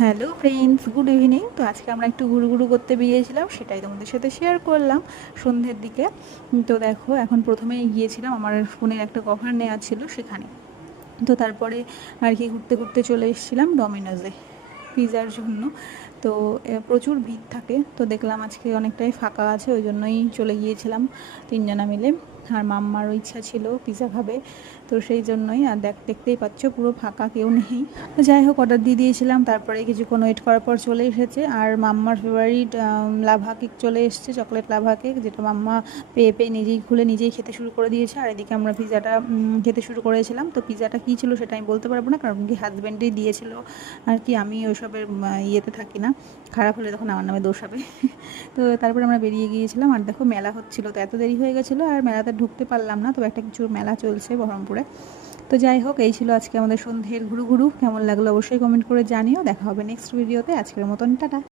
Hello friends, good evening. তো আজকে আমরা একটু ঘুরু করতে বেরিয়েছিলাম, সেটাই তোমাদের সাথে শেয়ার করলাম সন্ধ্যের দিকে। তো দেখো, এখন প্রথমেই গিয়েছিলাম, আমার ফোনের একটা কভার নেওয়া ছিল সেখানে। তো তারপরে আর কি ঘুরতে ঘুরতে চলে এসেছিলাম ডমিনোজে পিৎজার জন্য। তো প্রচুর ভিড় থাকে, তো দেখলাম আজকে অনেকটাই ফাঁকা আছে, ওই জন্যই চলে গিয়েছিলাম তিনজনা মিলে। আর মাম্মারও ইচ্ছা ছিল পিৎজা খাবে, তো সেই জন্যই। আর দেখতেই পাচ্ছ পুরো ফাঁকা, কেউ নেই। তো যাই হোক, অর্ডার দিয়ে দিয়েছিলাম, তারপরে কিছুক্ষণ ওয়েট করার পর চলে এসেছে। আর মাম্মার ফেভারিট লাভা কেক চলে এসেছে, চকলেট লাভা কেক, যেটা মাম্মা পেয়ে পেয়ে নিজেই খুলে নিজেই খেতে শুরু করে দিয়েছে। আর এদিকে আমরা পিৎজাটা খেতে শুরু করেছিলাম। তো পিৎজাটা কী ছিল সেটা আমি বলতে পারবো না, কারণ কি হাজব্যান্ডই দিয়েছিল আর কি। আমি ওইসবের ইয়েতে থাকি না, খারাপ হলে তখন আমার নামে দোষ হবে। তো তারপরে আমরা বেরিয়ে গিয়েছিলাম। আর দেখো, মেলা হচ্ছিলো, তো এত দেরি হয়ে গেছিলো আর মেলাতে ঢুকতে পারলাম না। তবে একটা কিছু মেলা চলছে বহরমপুরে। তো যাই হোক, এই ছিল আজকে আমাদের সন্ধ্যের ঘুরু। কেমন লাগলো অবশ্যই কমেন্ট করে জানিও। দেখা হবে নেক্সট ভিডিওতে। আজকের মতন টাটা।